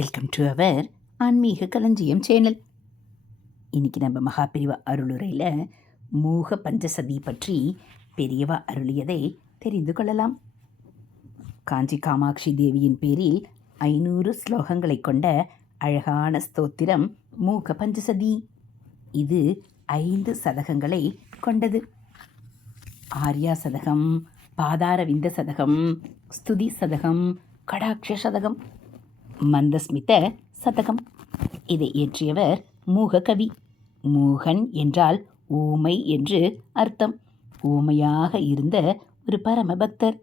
Welcome to our ஆன்மீக களஞ்சியம் channel. இன்னைக்கு நம்ம மகாபெரிவா அருளுரையில் மூக பஞ்சசதி பற்றி பெரியவா அருளியதை தெரிந்து கொள்ளலாம். காஞ்சி காமாட்சி தேவியின் பேரில் 500 ஸ்லோகங்களை கொண்ட அழகான ஸ்தோத்திரம் மூக பஞ்சசதி. இது 5 சதகங்களை கொண்டது. ஆர்யா சதகம், பாதார விந்த சதகம், ஸ்துதி சதகம், கடாட்ச சதகம், மந்தஸ்மித சதகம். இதை இயற்றியவர் மூககவி. மூகன் என்றால் ஊமை என்று அர்த்தம். ஊமையாக இருந்த ஒரு பரமபக்தர்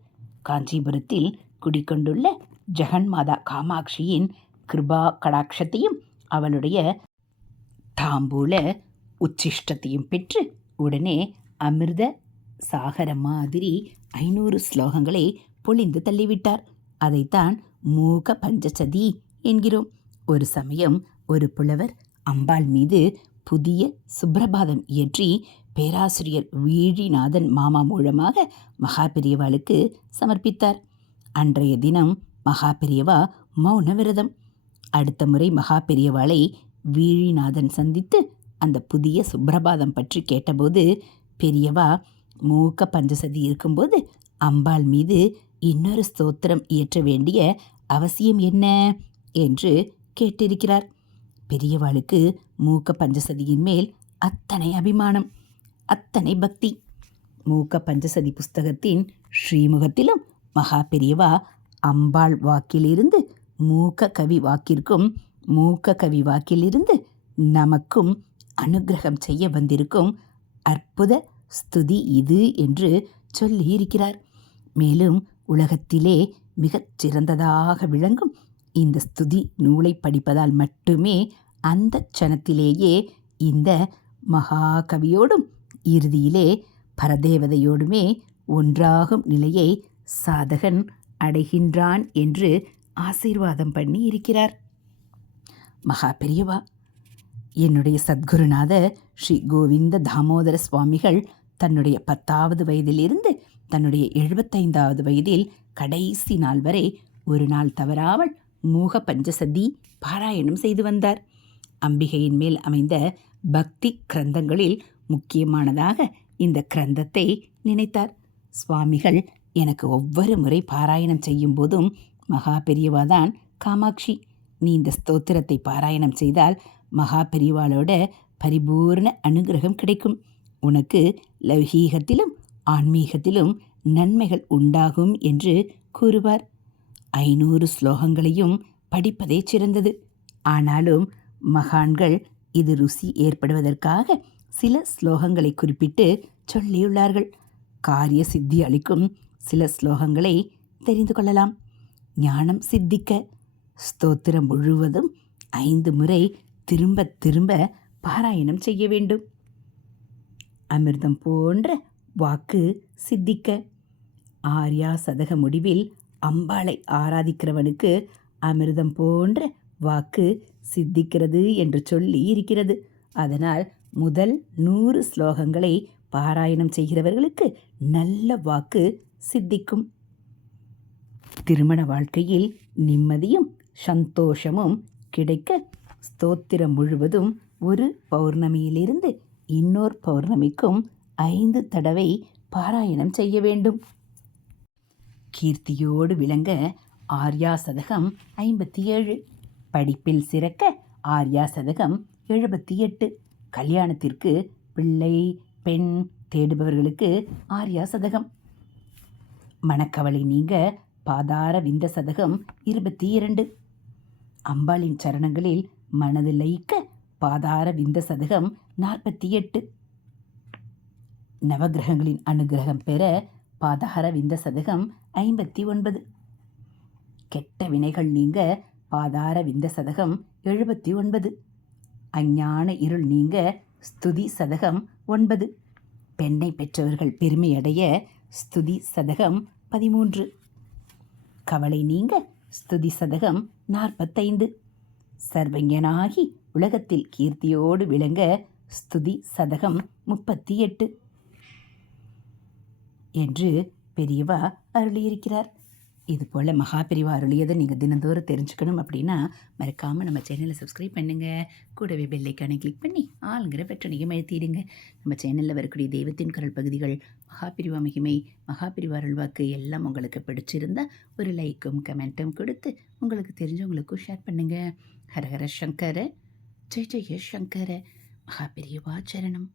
காஞ்சிபுரத்தில் குடிக்கொண்டுள்ள ஜெகன்மாதா காமாட்சியின் கிருபா கடாட்சத்தையும் அவளுடைய தாம்பூல உச்சிஷ்டத்தையும் பெற்று உடனே அமிர்த சாகர மாதிரி 500 ஸ்லோகங்களை பொழிந்து தள்ளிவிட்டார். அதைத்தான் மூக பஞ்சசதி என்கிறோம். ஒரு சமயம் ஒரு புலவர் அம்பாள் மீது புதிய சுப்ரபாதம் இயற்றி பேராசிரியர் வீழிநாதன் மாமா மூலமாக மகாபெரியவாளுக்கு சமர்ப்பித்தார். அன்றைய தினம் மகாபெரியவா மௌன விரதம். அடுத்த முறை மகாபெரியவாளை வீழிநாதன் சந்தித்து அந்த புதிய சுப்ரபாதம் பற்றி கேட்டபோது, பெரியவா மூக்க பஞ்சசதி இருக்கும்போது அம்பாள் மீது இன்னொரு ஸ்தோத்திரம் இயற்ற வேண்டிய அவசியம் என்ன என்று கேட்டிருக்கிறார். பெரியவாளுக்கு மூக்க பஞ்சசதியின் மேல் அத்தனை அபிமானம், அத்தனை பக்தி. மூக்க பஞ்சசதி புஸ்தகத்தின் ஸ்ரீமுகத்திலும் மகா பெரியவா அம்பாள் வாக்கிலிருந்து மூக்க கவி வாக்கிற்கும், மூக்க கவி வாக்கிலிருந்து நமக்கும் அனுக்கிரகம் செய்ய வந்திருக்கும் அற்புத ஸ்துதி இது என்று சொல்லியிருக்கிறார். மேலும் உலகத்திலே மிகச் சிறந்ததாக விளங்கும் இந்த ஸ்துதி நூலை படிப்பதால் மட்டுமே அந்த க்ஷணத்திலேயே இந்த மகாகவியோடும் இறுதியிலே பரதேவதையோடுமே ஒன்றாகும் நிலையை சாதகன் அடைகின்றான் என்று ஆசீர்வாதம் பண்ணி இருக்கிறார். மகா பெரியவா என்னுடைய சத்குருநாதர் ஸ்ரீ கோவிந்த தாமோதர சுவாமிகள் தன்னுடைய 10வது வயதிலிருந்து தன்னுடைய 75வது வயதில் கடைசி நாள் வரை ஒரு நாள் தவறாமல் மூக பஞ்சசதி பாராயணம் செய்து வந்தார். அம்பிகையின் மேல் அமைந்த பக்தி கிரந்தங்களில் முக்கியமானதாக இந்த கிரந்தத்தை நினைத்தார். சுவாமிகள் எனக்கு ஒவ்வொரு முறை பாராயணம் செய்யும் போதும் மகா பெரியவாதான் காமாட்சி, நீ இந்த ஸ்தோத்திரத்தை பாராயணம் செய்தால் மகா பெரியவாளோட பரிபூர்ண அனுகிரகம் கிடைக்கும். உனக்கு லௌகீகத்திலும் ஆன்மீகத்திலும் நன்மைகள் உண்டாகும் என்று கூறுவார். 500 ஸ்லோகங்களையும் படிப்பதே சிறந்தது. ஆனாலும் மகான்கள் இது ருசி ஏற்படுவதற்காக சில ஸ்லோகங்களை குறிப்பிட்டு சொல்லியுள்ளார்கள். காரிய சித்தி அளிக்கும் சில ஸ்லோகங்களை தெரிந்து கொள்ளலாம். ஞானம் சித்திக்க ஸ்தோத்திரம் முழுவதும் 5 முறை திரும்ப திரும்ப பாராயணம் செய்ய வேண்டும். அமிர்தம் போன்ற வாக்கு சித்திக்க ஆர்யா சதக முடிவில் அம்பாளை ஆராதிக்கிறவனுக்கு அமிர்தம் போன்ற வாக்கு சித்திக்கிறது என்று சொல்லி இருக்கிறது. அதனால் முதல் 100 ஸ்லோகங்களை பாராயணம் செய்கிறவர்களுக்கு நல்ல வாக்கு சித்திக்கும். திருமண வாழ்க்கையில் நிம்மதியும் சந்தோஷமும் கிடைக்க ஸ்தோத்திரம் முழுவதும் ஒரு பௌர்ணமியிலிருந்து இன்னொரு பௌர்ணமிக்கும் 5 தடவை பாராயணம் செய்ய வேண்டும். கீர்த்தியோடு விளங்க ஆர்யா சதகம் 57, படிப்பில் சிறக்க ஆர்யா சதகம் 78, கல்யாணத்திற்கு பிள்ளை பெண் தேடுபவர்களுக்கு ஆர்யா சதகம், மனக்கவலை நீங்க பாதார விந்த சதகம் 22, அம்பாளின் சரணங்களில் மனது லயிக்க பாதார விந்த சதகம் 48, நவகிரகங்களின் அனுகிரகம் பெற பாதார விந்த சதகம் 59, கெட்ட வினைகள் நீங்க பாதார விந்த சதகம் 79, அஞ்ஞான இருள் நீங்க ஸ்துதி சதகம் 9, பெண்ணை பெற்றவர்கள் பெருமையடைய ஸ்துதி சதகம் 13, கவலை நீங்க ஸ்துதி சதகம் 45, சர்வஞனாகி உலகத்தில் கீர்த்தியோடு விளங்க ஸ்துதி சதகம் 38 என்று பெரியவா அருளியிருக்கிறார். இது போல் மகாபிரிவா அருளியதை நீங்கள் தினந்தோறும் தெரிஞ்சுக்கணும் அப்படின்னா மறக்காமல் நம்ம சேனலை சப்ஸ்கிரைப் பண்ணுங்கள். கூடவே பெல்லைக்கானை கிளிக் பண்ணி ஆளுங்கிற பெற்றனையும் அழுத்திடுங்க. நம்ம சேனலில் வரக்கூடிய தெய்வத்தின் குரல் பகுதிகள், மகாபிரிவா மகிமை, மகாபிரிவா அருள்வாக்கு எல்லாம் உங்களுக்கு பிடிச்சிருந்தா ஒரு லைக்கும் கமெண்ட்டும் கொடுத்து உங்களுக்கு தெரிஞ்சவங்களுக்கும் ஷேர் பண்ணுங்கள். ஹரஹர சங்கர, ஜெய ஜெய சங்கர, மகாபிரிவா சரணம்.